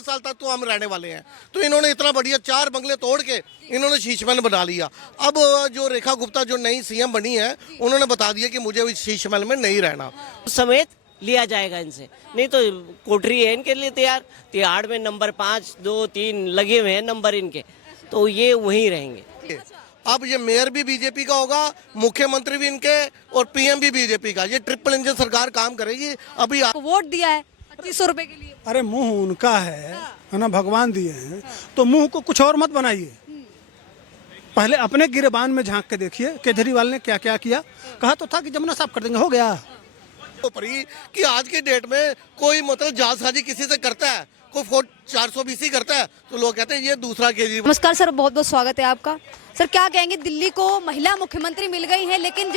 50 साल तक तो हम रहने वाले हैं। तो इन्होंने इतना बढ़िया 4 बंगले तोड़ के इन्होंने शीश महल बना लिया। अब जो रेखा गुप्ता जो नई सीएम बनी है उन्होंने बता दिया कि मुझे इस शीश महल में नहीं रहना। समेत लिया जाएगा इनसे, नहीं तो कोठरी है इनके लिए तैयार। तिहाड़ में नंबर 5, 2, 3 लगे हुए हैं नंबर इनके, तो ये वहीं रहेंगे। अब ये मेयर भी बीजेपी का होगा, मुख्यमंत्री भी इनके और पीएम भी बीजेपी का। ये ट्रिपल इंजन सरकार काम करेगी। अभी आपको वोट दिया है 2500 रुपए के लिए। अरे मुंह उनका है ना, भगवान दिए हैं तो मुंह को कुछ और मत बनाइए। पहले अपने गिरेबान में झांक के देखिए केजरीवाल ने क्या क्या किया। कहा तो था कि जमुना साफ कर देंगे, हो गया। तो परी कि आज की डेट में कोई मतलब जालसाजी किसी से करता है, कोई 420 करता है, तो लोग कहते हैं ये दूसरा केजरीवाल। नमस्कार सर, बहुत बहुत स्वागत है आपका। सर क्या कहेंगे, दिल्ली को महिला मुख्यमंत्री मिल गई है, लेकिन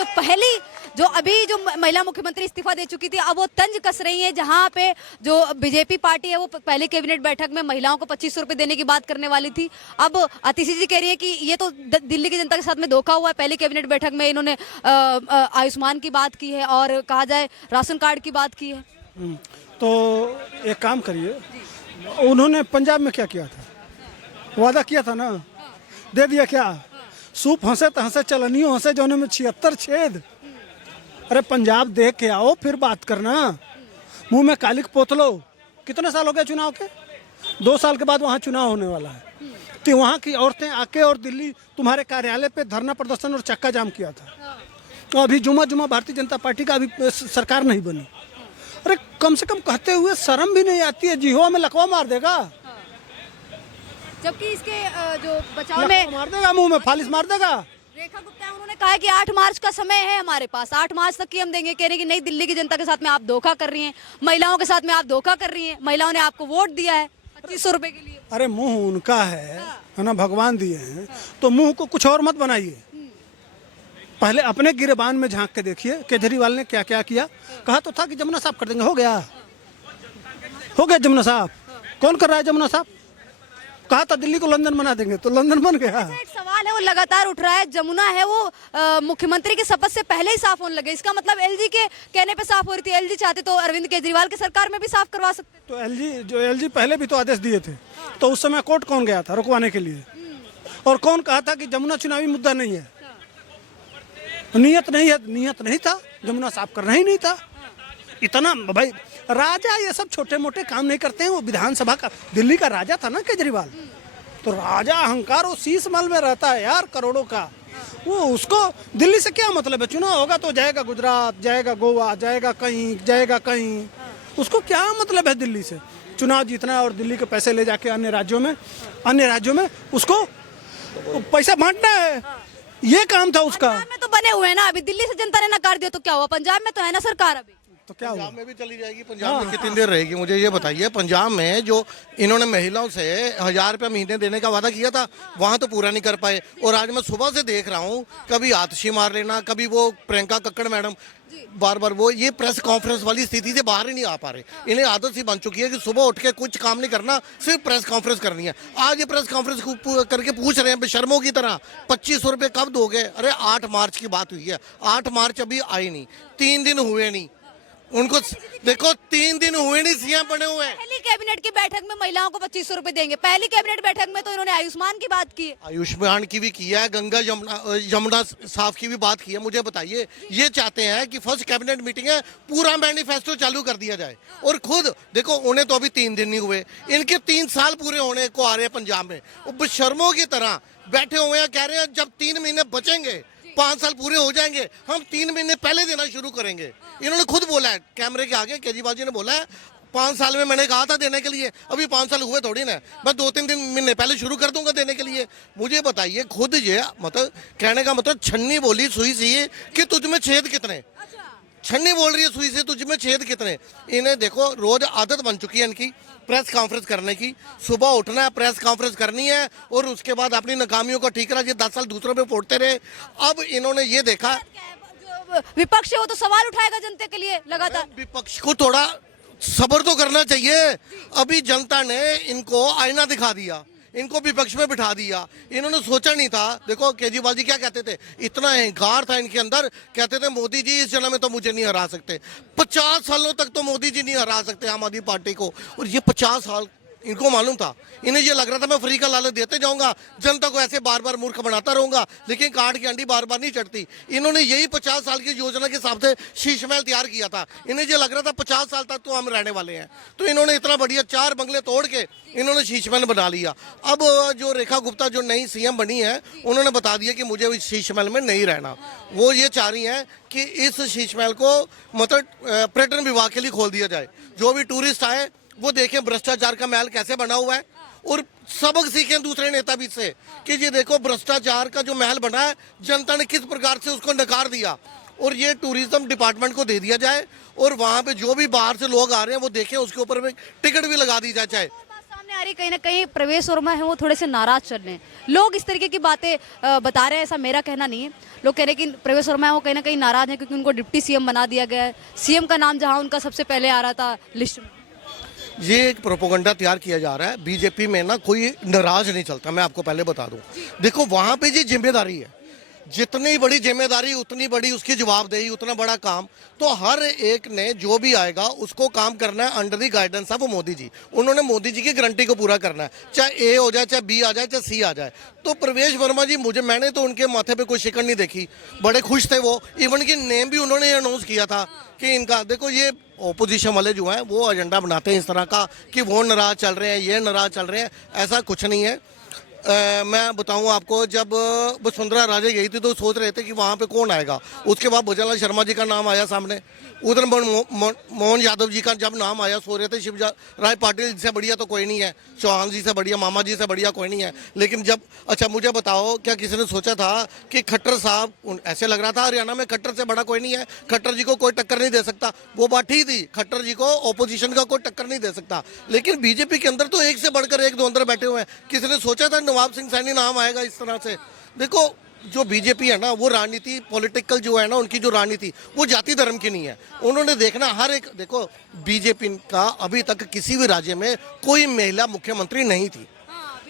जो अभी महिला मुख्यमंत्री इस्तीफा दे चुकी थी, अब वो तंज कस रही है। जहां पे जो बीजेपी पार्टी है वो पहले कैबिनेट बैठक में महिलाओं को 2500 रुपए देने की बात करने वाली थी। अब आतिशी जी कह रही है कि ये तो दिल्ली की जनता के साथ में धोखा हुआ है। पहले कैबिनेट बैठक में इन्होंने आयुष्मान की बात की है और कहा जाए राशन कार्ड की बात की है। तो एक काम करिए, उन्होंने पंजाब में क्या किया था, वादा किया था ना, दे दिया क्या? सूप हंसे तो हंसे चलनियों हंसे जौने में 76 छेद। अरे पंजाब देख के आओ फिर बात करना, मुंह में कालिक पोत लो। कितने साल हो गए चुनाव के? 2 साल के बाद वहाँ चुनाव होने वाला है। तो वहाँ की औरतें आके और दिल्ली तुम्हारे कार्यालय पे धरना प्रदर्शन और चक्का जाम किया था। तो अभी जुमा भारतीय जनता पार्टी का अभी सरकार नहीं बनी। अरे कम से कम कहते हुए शर्म भी नहीं आती है। जिहो में लकवा मार देगा, जबकि इसके जो बचाव में मार देगा, मुंह में फालिस मार देगा। रेखा गुप्ता उन्होंने कहा है कि 8 मार्च का समय है हमारे पास, 8 मार्च तक की हम देंगे। कह रहे हैं कि नहीं, दिल्ली की जनता के साथ में आप धोखा कर रही हैं, महिलाओं के साथ में आप धोखा कर रही हैं। महिलाओं ने आपको वोट दिया है 2500 रुपए के लिए। अरे मुंह उनका है ना, भगवान दिए हैं तो मुंह को कुछ और मत बनाइए। पहले अपने गिरेबान में झांक के देखिए केजरीवाल ने क्या क्या किया। कहा तो था कि जमुना साफ कर देंगे, हो गया। हो गया जमुना साफ। कौन कर रहा है जमुना साफ? कहा था दिल्ली को लंदन बना देंगे, तो लंदन बन गया। एक सवाल है वो लगातार उठ रहा है, जमुना है वो मुख्यमंत्री की शपथ से पहले ही साफ होने लगे। इसका मतलब एलजी के कहने पे साफ हो रही थी। एलजी चाहते तो अरविंद केजरीवाल की सरकार में भी साफ करवा सकते। तो एलजी पहले भी तो आदेश दिए थे, तो उस समय कोर्ट कौन गया था रुकवाने के लिए? और कौन कहा था कि जमुना चुनावी मुद्दा नहीं है? नियत नहीं था, जमुना साफ करना ही नहीं था। इतना भाई राजा ये सब छोटे मोटे काम नहीं करते हैं। वो विधानसभा का दिल्ली का राजा था ना केजरीवाल, तो राजा अहंकार वो शीश महल में रहता है यार, करोड़ों का। वो उसको दिल्ली से क्या मतलब है? चुनाव होगा तो जाएगा गुजरात, जाएगा गोवा, जाएगा कहीं। उसको क्या मतलब है दिल्ली से? चुनाव जीतना और दिल्ली के पैसे ले जाके अन्य राज्यों में उसको पैसा बांटना है, ये काम था उसका। पंजाब में तो बने हुए हैं ना, अभी दिल्ली से जनता ने नकार दिया तो क्या हुआ? पंजाब में तो है ना सरकार अभी, तो क्या हुआ? पंजाब में भी चली जाएगी। पंजाब में कितनी देर रहेगी मुझे ये बताइए। पंजाब में जो इन्होंने महिलाओं से 1000 रुपया महीने देने का वादा किया था, वहाँ तो पूरा नहीं कर पाए। और आज मैं सुबह से देख रहा हूँ, कभी आतिशी मार लेना, कभी वो प्रियंका कक्कड़ मैडम बार वो ये प्रेस कॉन्फ्रेंस वाली स्थिति से बाहर ही नहीं आ पा रहे। इन्हें आदत सी बन चुकी है कि सुबह उठ के कुछ काम नहीं करना, सिर्फ प्रेस कॉन्फ्रेंस करनी है। आज ये प्रेस कॉन्फ्रेंस करके पूछ रहे हैं बेशर्मों की तरह 2500 रुपये कब दोगे? अरे 8 मार्च की बात हुई है, 8 मार्च अभी आई नहीं, 3 दिन हुए नहीं उनको। देखो 3 दिन हुए नहीं सीएम बने हुए हैं। पहली कैबिनेट की बैठक में महिलाओं को 2500 रुपए देंगे। पहली कैबिनेट बैठक में तो इन्होंने आयुष्मान की बात की है, आयुष्मान की भी किया है, गंगा यमुना साफ की भी बात की है। मुझे बताइए, ये चाहते हैं कि फर्स्ट कैबिनेट मीटिंग है, पूरा मैनिफेस्टो चालू कर दिया जाए। और खुद देखो, उन्हें तो अभी 3 दिन नहीं हुए, इनके 3 साल पूरे होने को आ रहे हैं पंजाब में। वो बेशर्मों की तरह बैठे हुए हैं, कह रहे हैं जब 3 महीने बचेंगे, 5 साल पूरे हो जाएंगे, हम 3 महीने पहले देना शुरू करेंगे। इन्होंने खुद बोला है कैमरे के आगे, केजरीवाल जी ने बोला है 5 साल में मैंने कहा था देने के लिए, अभी 5 साल हुए थोड़ी ना, मैं 2-3 महीने पहले शुरू कर दूंगा देने के लिए। मुझे बताइए, खुद ये मतलब कहने का मतलब छन्नी बोली सुई सी कि तुझ में छेद कितने। छन्नी बोल रही है सुई से तुझ में छेद कितने। इन्हें देखो रोज आदत बन चुकी है इनकी प्रेस कॉन्फ्रेंस करने की। सुबह उठना है, प्रेस कॉन्फ्रेंस करनी है और उसके बाद अपनी नाकामियों का ठीकरा ये 10 साल दूसरों पे फोड़ते रहे। अब इन्होंने ये देखा, जो विपक्ष है वो तो सवाल उठाएगा जनता के लिए लगातार। विपक्ष को थोड़ा सब्र तो करना चाहिए। अभी जनता ने इनको आईना दिखा दिया, इनको विपक्ष में बिठा दिया। इन्होंने सोचा नहीं था। देखो केजरीवाल जी क्या कहते थे, इतना अहंकार था इनके अंदर, कहते थे मोदी जी इस जन्म में तो मुझे नहीं हरा सकते, 50 सालों तक तो मोदी जी नहीं हरा सकते आम आदमी पार्टी को। और ये 50 साल इनको मालूम था, इन्हें ये लग रहा था मैं फ्री का लालच देते जाऊंगा, जनता को ऐसे बार बार मूर्ख बनाता रहूंगा, लेकिन कार्ड की अंडी बार बार नहीं चढ़ती। इन्होंने यही 50 साल की योजना के हिसाब से शीश महल तैयार किया था। इन्हें ये लग रहा था 50 साल तक तो हम रहने वाले हैं, तो इन्होंने इतना बढ़िया 4 बंगले तोड़ के इन्होंने शीश महल बना लिया। अब जो रेखा गुप्ता जो नई सीएम बनी है, उन्होंने बता दिया कि मुझे इस शीश महल में नहीं रहना। वो ये चाह रही हैं कि इस शीश महल को मतलब पर्यटन विभाग के लिए खोल दिया जाए, जो भी टूरिस्ट आए वो देखें भ्रष्टाचार का महल कैसे बना हुआ है, और सबक सीखें दूसरे नेता भी से कि ये देखो भ्रष्टाचार का जो महल बना है, जनता ने किस प्रकार से उसको नकार दिया, और ये टूरिज्म डिपार्टमेंट को दे दिया जाए, और वहाँ पे जो भी बाहर से लोग आ रहे हैं वो देखें, उसके ऊपर में टिकट भी लगा दी जाए। चाहे सामने आ रही कहीं ना कहीं प्रवेश वर्मा है वो थोड़े से नाराज चल रहे हैं, लोग इस तरीके की बातें बता रहे हैं, ऐसा मेरा कहना नहीं है। लोग कह रहे हैं कि प्रवेश वर्मा है वो कहीं ना कहीं नाराज है क्योंकि उनको डिप्टी सीएम बना दिया गया है, सीएम का नाम जहां उनका सबसे पहले आ रहा था लिस्ट में। ये एक प्रोपोगंडा तैयार किया जा रहा है। बीजेपी में ना कोई नाराज नहीं चलता, मैं आपको पहले बता दूं। देखो वहां पे जी जिम्मेदारी है, जितनी बड़ी जिम्मेदारी उतनी बड़ी उसकी जवाबदेही, उतना बड़ा काम। तो हर एक ने जो भी आएगा उसको काम करना है under the guidance of Modi ji. उन्होंने मोदी जी की गारंटी को पूरा करना है, चाहे ए हो जाए, चाहे बी आ जाए, चाहे सी आ जाए। तो प्रवेश वर्मा जी, मैंने तो उनके माथे पे कोई शिकन नहीं देखी, बड़े खुश थे वो। इवन की नेम भी उन्होंने अनाउंस किया था कि इनका, देखो ये ओपोजिशन वाले जो हैं वो एजेंडा बनाते हैं इस तरह का कि वो नाराज चल रहे हैं, ये नाराज चल रहे हैं, ऐसा कुछ नहीं है। मैं बताऊं आपको, जब वसुंधरा राजे गई थी तो सोच रहे थे कि वहाँ पे कौन आएगा। उसके बाद भजनलाल शर्मा जी का नाम आया सामने, उधर मोहन यादव जी का जब नाम आया, सो रहे थे शिव राय पाटिल से बढ़िया तो कोई नहीं है, चौहान जी से बढ़िया, मामा जी से बढ़िया कोई नहीं है। लेकिन जब, अच्छा मुझे बताओ, क्या किसी ने सोचा था कि खट्टर साहब, ऐसे लग रहा था हरियाणा में खट्टर से बड़ा कोई नहीं है, खट्टर जी को कोई टक्कर नहीं दे सकता। वो बात ठीक थी, खट्टर जी को ऑपोजिशन का कोई टक्कर नहीं दे सकता। लेकिन बीजेपी के अंदर तो एक से बढ़कर एक दो अंदर बैठे हुए हैं। किसी ने सोचा था नवाब सिंह सैनी नाम आएगा इस तरह से? देखो जो बीजेपी है ना, वो राजनीति पॉलिटिकल जो है ना, उनकी जो राजनीति वो जाति धर्म की नहीं है। उन्होंने देखना हर एक, देखो बीजेपी का अभी तक किसी भी राज्य में कोई महिला मुख्यमंत्री नहीं थी,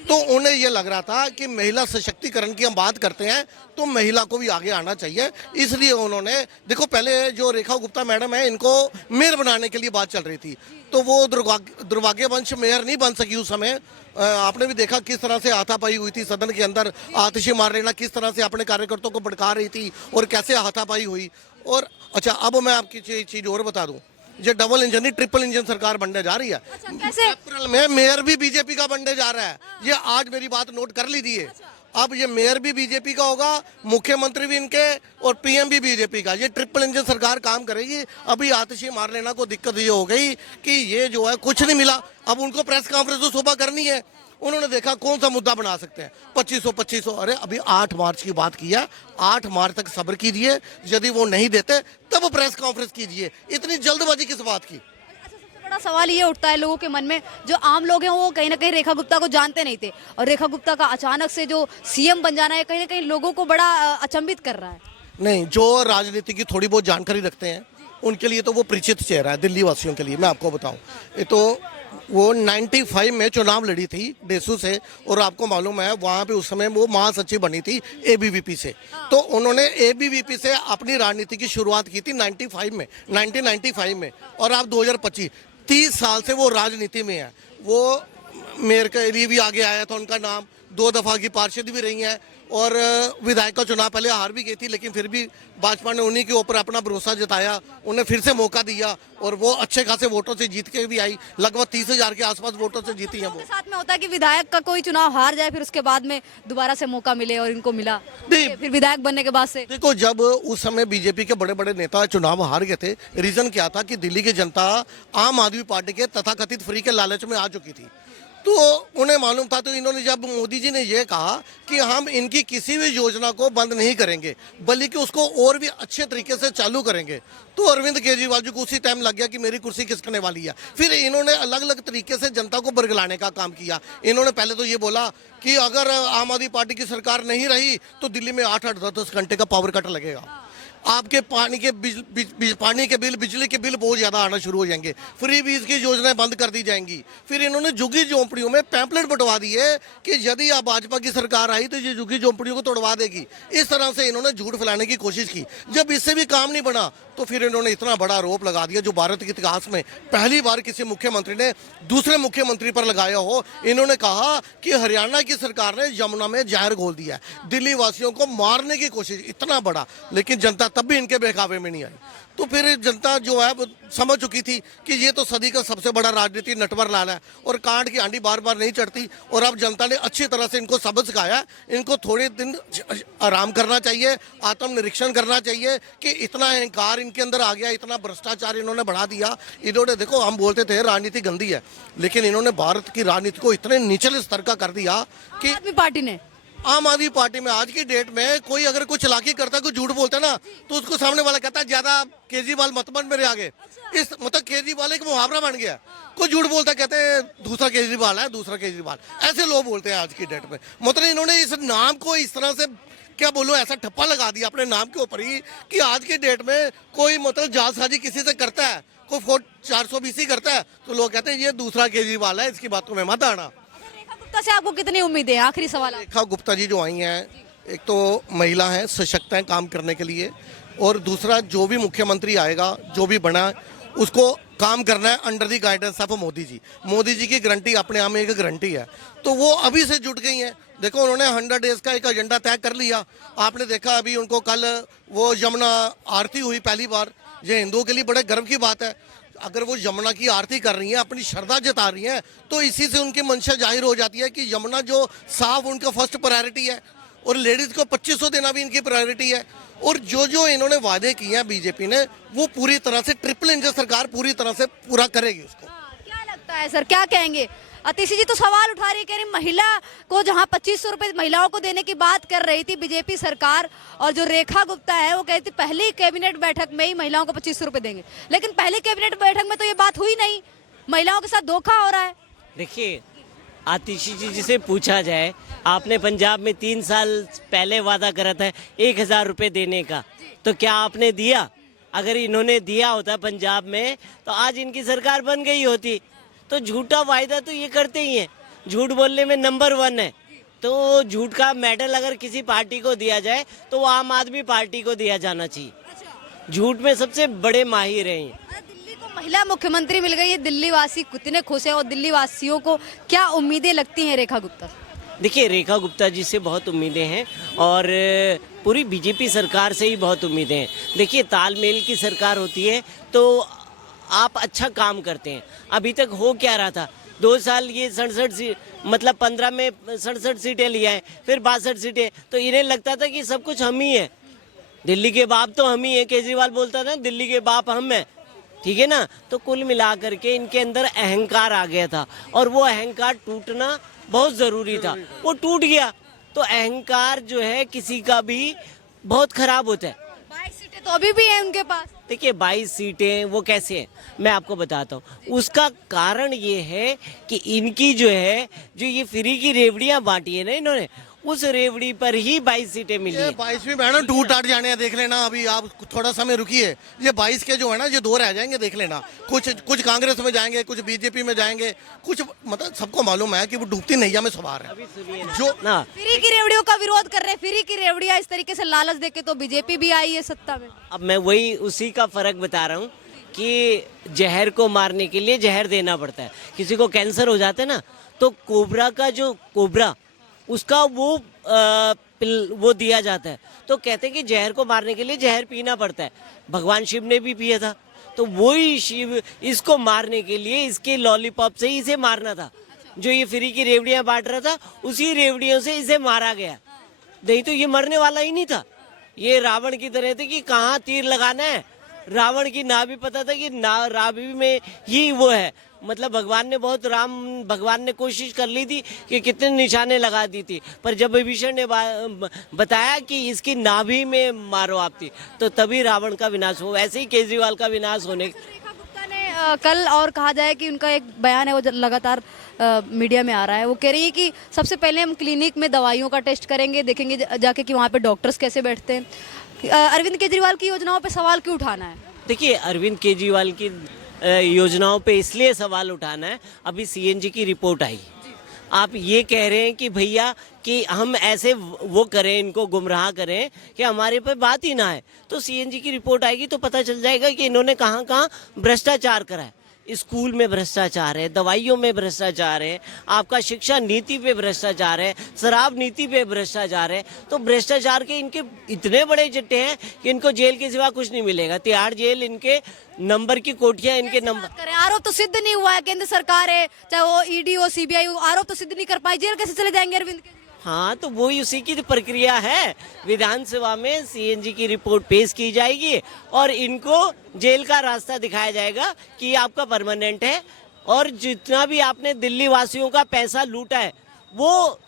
तो उन्हें ये लग रहा था कि महिला सशक्तिकरण की हम बात करते हैं तो महिला को भी आगे आना चाहिए। इसलिए उन्होंने, देखो पहले जो रेखा गुप्ता मैडम है, इनको मेयर बनाने के लिए बात चल रही थी, तो वो दुर्भाग्यवंश मेयर नहीं बन सकी उस समय। आपने भी देखा किस तरह से हाथापाई हुई थी सदन के अंदर, आतिशी मार लेना, किस तरह से अपने कार्यकर्ताओं को भड़का रही थी और कैसे हाथापाई हुई। और अच्छा, अब मैं आपकी चीज और बता दूं, ये डबल इंजन नहीं ट्रिपल इंजन सरकार बनने जा रही है। कैसे? अप्रैल में मेयर भी बीजेपी का बनने जा रहा है। ये आज मेरी बात नोट कर लीजिए। अब ये मेयर भी बीजेपी का होगा, मुख्यमंत्री भी इनके, और पीएम भी बीजेपी का। ये ट्रिपल इंजन सरकार काम करेगी। अभी आतिशी मार लेना को दिक्कत ये हो गई कि ये जो है कुछ नहीं मिला। अब उनको प्रेस कॉन्फ्रेंस तो सुबह करनी है। उन्होंने देखा कौन सा मुद्दा बना सकते हैं, 2500। अरे अभी 8 मार्च की बात की है, 8 मार्च तक सब्र कीजिए। यदि वो नहीं देते तब प्रेस कॉन्फ्रेंस कीजिए। इतनी जल्दबाजी किस बात की? बड़ा सवाल ये उठता है लोगों के मन में, जो आम लोग हैं वो कहीं ना कहीं रेखा गुप्ता को जानते नहीं थे, और रेखा गुप्ता का अचानक से जो सीएम बन जाना है कहीं ना कहीं लोगों को बड़ा अचंभित कर रहा है। नहीं, जो राजनीति की थोड़ी बहुत जानकारी रखते हैं उनके लिए तो वो परिचित चेहरा है। दिल्ली वासियों के लिए मैं आपको बताऊं, ये तो वो 95 में चुनाव लड़ी थी डेसू से, और आपको मालूम है वहाँ पे उस समय वो महासचिव बनी थी एबीवीपी से। तो उन्होंने एबीवीपी से अपनी राजनीति की शुरुआत की थी 1995 में, और आप 2025 30 साल से वो राजनीति में है। वो मेयर के लिए भी आगे आया था, उनका नाम 2 दफा की पार्षद भी रही हैं, और विधायक का चुनाव पहले हार भी गई थी, लेकिन फिर भी भाजपा ने उन्हीं के ऊपर अपना भरोसा जताया, उन्हें फिर से मौका दिया, और वो अच्छे खासे वोटों से जीत के भी आई। लगभग 30,000 के आसपास वोटों से जीती हैं वो। साथ में होता है कि विधायक का कोई चुनाव हार जाए, फिर उसके बाद में दोबारा से मौका मिले, और इनको मिला फिर विधायक बनने के बाद से। देखो, जब उस समय बीजेपी के बड़े बड़े नेता चुनाव हार गए थे, रीजन क्या था कि दिल्ली की जनता आम आदमी पार्टी के तथाकथित फ्री के लालच में आ चुकी थी, तो उन्हें मालूम था। तो इन्होंने, जब मोदी जी ने ये कहा कि हम इनकी किसी भी योजना को बंद नहीं करेंगे बल्कि उसको और भी अच्छे तरीके से चालू करेंगे, तो अरविंद केजरीवाल जी को उसी टाइम लग गया कि मेरी कुर्सी खिसकने वाली है। फिर इन्होंने अलग अलग तरीके से जनता को बरगलाने का काम किया। इन्होंने पहले तो ये बोला कि अगर आम आदमी पार्टी की सरकार नहीं रही तो दिल्ली में 8-8 10-10 घंटे का पावर कट लगेगा। आपके पानी के बिल, बिजली के बिल बहुत ज़्यादा आना शुरू हो जाएंगे। फ्री बीज की योजनाएं बंद कर दी जाएंगी। फिर इन्होंने झुग्गी झोंपड़ियों में पैम्पलेट बंटवा दिए कि यदि आप भाजपा की सरकार आई तो ये झुग्गी झोंपड़ियों को तोड़वा देगी। इस तरह से इन्होंने झूठ फैलाने की कोशिश की। जब इससे भी काम नहीं बना तो फिर इन्होंने इतना बड़ा आरोप लगा दिया जो भारत के इतिहास में पहली बार किसी मुख्यमंत्री ने दूसरे मुख्यमंत्री पर लगाया हो। इन्होंने कहा कि हरियाणा की सरकार ने यमुना में जहर घोल दिया है, दिल्ली वासियों को मारने की कोशिश। इतना बड़ा, लेकिन जनता तब भी इनके बहकावे में नहीं आई। तो फिर जनता जो है वो समझ चुकी थी कि ये तो सदी का सबसे बड़ा राजनीति नटवर लाल है और कांड की हांडी बार बार नहीं चढ़ती। और अब जनता ने अच्छी तरह से इनको सबक सिखाया। इनको थोड़े दिन आराम करना चाहिए, आत्मनिरीक्षण करना चाहिए कि इतना अहंकार इनके अंदर आ गया, इतना भ्रष्टाचार इन्होंने बढ़ा दिया। इन्होंने, देखो हम बोलते थे राजनीति गंदी है, लेकिन इन्होंने भारत की राजनीति को इतने निचले स्तर का कर दिया कि आम आदमी पार्टी ने, आम आदमी पार्टी में आज की डेट में कोई अगर कुछ चालाकी करता है, कोई झूठ बोलता है ना, तो उसको सामने वाला कहता है ज्यादा केजरीवाल मत बन मेरे आगे। इस मतलब केजरीवाल एक मुहावरा बन गया। कोई झूठ बोलता कहते हैं दूसरा केजरीवाल है, दूसरा केजरीवाल। ऐसे लोग बोलते हैं आज की डेट में। मतलब इन्होंने इस नाम को इस तरह से, क्या बोलो, ऐसा ठप्पा लगा दिया अपने नाम के ऊपर ही कि आज की डेट में कोई मतलब जालसाजी किसी से करता है, कोई 420 करता है, तो लोग कहते हैं ये दूसरा केजरीवाल है, इसकी बातों में मत आना। रेखा गुप्ता से आपको कितनी उम्मीद है? आखिरी सवाल रेखा गुप्ता जी जो आई हैं, एक तो महिला हैं, सशक्त हैं काम करने के लिए, और दूसरा जो भी मुख्यमंत्री आएगा, जो भी बना, उसको काम करना है under the guidance of Modi ji. Modi ji की गारंटी अपने आप में एक गारंटी है, तो वो अभी से जुट गई हैं। देखो उन्होंने 100 डेज का एक एजेंडा तय कर लिया। आपने देखा अभी उनको कल वो यमुना आरती हुई पहली बार। ये हिंदुओं के लिए बड़े गर्व की बात है। अगर वो यमुना की आरती कर रही हैं, अपनी श्रद्धा जता रही हैं, तो इसी से उनकी मंशा जाहिर हो जाती है कि यमुना जो साफ उनका फर्स्ट प्रायोरिटी है, और लेडीज को 2500 देना भी इनकी प्रायोरिटी है। और जो जो इन्होंने वादे किए हैं बीजेपी ने, वो पूरी तरह से ट्रिपल इंजन सरकार पूरी तरह से पूरा करेगी उसको। क्या लगता है सर, क्या कहेंगे? अतिशी जी तो सवाल उठा रही, कह रही महिला को जहां 2500 रुपए महिलाओं को देने की बात कर रही थी बीजेपी सरकार, और जो रेखा गुप्ता है वो कहती पहली कैबिनेट बैठक में ही महिलाओं को 2500 रुपए देंगे, लेकिन पहली कैबिनेट बैठक में तो ये बात हुई नहीं। महिलाओं के साथ धोखा हो रहा है। देखिए, आतिशी जी जिसे पूछा जाए, आपने पंजाब में 3 साल पहले वादा करा था 1000 रुपये देने का, तो क्या आपने दिया? अगर इन्होंने दिया होता पंजाब में तो आज इनकी सरकार बन गई होती। तो झूठा वायदा तो ये करते ही हैं, झूठ बोलने में नंबर 1 है। तो झूठ का मेडल अगर किसी पार्टी को दिया जाए तो वो आम आदमी पार्टी को दिया जाना चाहिए। झूठ में सबसे बड़े माहिर हैं ये। दिल्ली को महिला मुख्यमंत्री मिल गई है, दिल्ली वासी कितने खुश हैं, और दिल्ली वासियों को क्या उम्मीदें लगती हैं रेखा गुप्ता? देखिए, रेखा गुप्ता जी से बहुत उम्मीदें हैं और पूरी बीजेपी सरकार से ही बहुत उम्मीदें हैं। देखिए, तालमेल की सरकार होती है तो आप अच्छा काम करते हैं। अभी तक हो क्या रहा था, 2 साल ये 67 सीट, मतलब 15 में 67 सीटें लिया है, फिर 62 सीटें, तो इन्हें लगता था कि सब कुछ हम ही है, दिल्ली के बाप तो हम ही है। केजरीवाल बोलता था दिल्ली के बाप हम हैं, ठीक है ना। तो कुल मिला करके इनके अंदर अहंकार आ गया था, और वो अहंकार टूटना बहुत ज़रूरी था, वो टूट गया। तो अहंकार जो है किसी का भी बहुत खराब होता है। 22 सीटें तो अभी भी हैं उनके पास। देखिए, 22 सीटें वो कैसे हैं, मैं आपको बताता हूँ। उसका कारण ये है कि इनकी जो है, जो ये फ्री की रेवड़ियाँ बांटी है ना इन्होंने, उस रेवड़ी पर ही 22 सीटें मिली ये है। 22वीं मैडम टूट टाट जाने हैं, देख लेना। अभी आप थोड़ा समय रुकिए, ये 22 के जो है ना, ये 2 रह जाएंगे, देख लेना। कुछ कांग्रेस में जाएंगे, कुछ बीजेपी में जाएंगे, कुछ मतलब सबको मालूम है कि वो डूबती नैया में सवार है। जो ना फ्री की रेवड़ियों का विरोध कर रहे हैं, फ्री की रेवड़ियां इस तरीके से लालच देके तो बीजेपी भी आई है सत्ता में। अब मैं वही उसी का फर्क बता रहा हूँ कि जहर को मारने के लिए जहर देना पड़ता है। किसी को कैंसर हो जाता है ना, तो कोबरा का जो कोबरा, उसका वो दिया जाता है। तो कहते हैं कि जहर को मारने के लिए जहर पीना पड़ता है। भगवान शिव ने भी पिया था, तो वही शिव इसको मारने के लिए इसके लॉलीपॉप से ही इसे मारना था। जो ये फ्री की रेवड़ियां बांट रहा था, उसी रेवड़ियों से इसे मारा गया, नहीं तो ये मरने वाला ही नहीं था। ये रावण की तरह थे कि कहाँ तीर लगाना है। रावण की ना भी पता था कि नाभि में ही वो है। मतलब भगवान ने कोशिश कर ली थी कि कितने निशाने लगा दी थी, पर जब विभीषण ने बताया कि इसकी नाभि में मारो आप थी, तो तभी रावण का विनाश हो। ऐसे ही केजरीवाल का विनाश होने। रेखा गुप्ता ने कल, और कहा जाए कि उनका एक बयान है वो लगातार मीडिया में आ रहा है, वो कह रही है कि सबसे पहले हम क्लिनिक में दवाइयों का टेस्ट करेंगे, देखेंगे जाके कि वहाँ पे डॉक्टर्स कैसे बैठते हैं। अरविंद केजरीवाल की योजनाओं पे सवाल क्यों उठाना है? देखिए, अरविंद केजरीवाल की योजनाओं पे इसलिए सवाल उठाना है, अभी सीएनजी की रिपोर्ट आई। आप ये कह रहे हैं कि भैया कि हम ऐसे वो करें, इनको गुमराह करें कि हमारे पे बात ही ना आए। तो सीएनजी की रिपोर्ट आएगी तो पता चल जाएगा कि इन्होंने कहाँ कहाँ भ्रष्टाचार करा है। स्कूल में भ्रष्टाचार है, दवाइयों में भ्रष्टाचार है, आपका शिक्षा नीति पे भ्रष्टाचार है, शराब नीति पे भ्रष्टाचार है। तो भ्रष्टाचार के इनके इतने बड़े चिट्टे हैं कि इनको जेल के सिवा कुछ नहीं मिलेगा। तिहाड़ जेल इनके नंबर की कोठियां, इनके नंबर। करें, आरोप तो सिद्ध नहीं हुआ है, केंद्र सरकार है, चाहे वो ईडी हो, सीबीआई हो, आरोप तो सिद्ध नहीं कर पाई, जेल कैसे चले जाएंगे अरविंद केजरीवाल? हाँ, तो वही उसी की प्रक्रिया है। विधानसभा में सीएनजी की रिपोर्ट पेश की जाएगी और इनको जेल का रास्ता दिखाया जाएगा कि आपका परमानेंट है, और जितना भी आपने दिल्ली वासियों का पैसा लूटा है वो